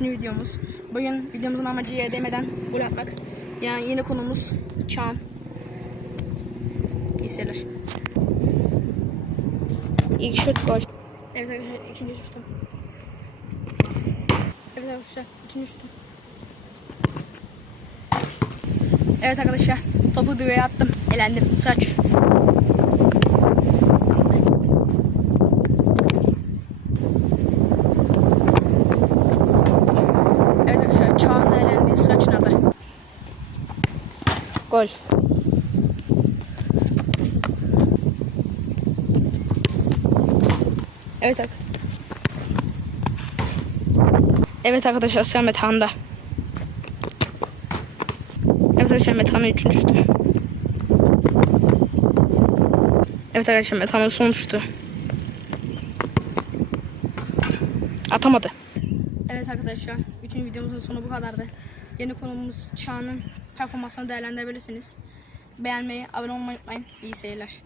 üçüncü videomuz. Bugün videomuzun amacı yere değmeden gol atmak. Yani yeni konumuz Çağan. İyi seyirler. İlk şut gol. Evet arkadaşlar ikinci şutum. Evet arkadaşlar üçüncü şutum. Evet arkadaşlar topu düğeye attım. Elendim. Saç. Evet arkadaşlar Çağan da elendi. Saç nerede? Gol. Evet arkadaşlar. Evet arkadaşlar sıra Metehan'da. Evet arkadaşlar Metehan'ın üçüncü şutu. Evet arkadaşlar Metehan'ın son şutu. Atamadı. Evet arkadaşlar. Üçüncü videomuzun sonu bu kadardı. Yeni konumuz Çağ'ın performansını değerlendirebilirsiniz. Beğenmeyi, abone olmayı unutmayın. İyi seyirler.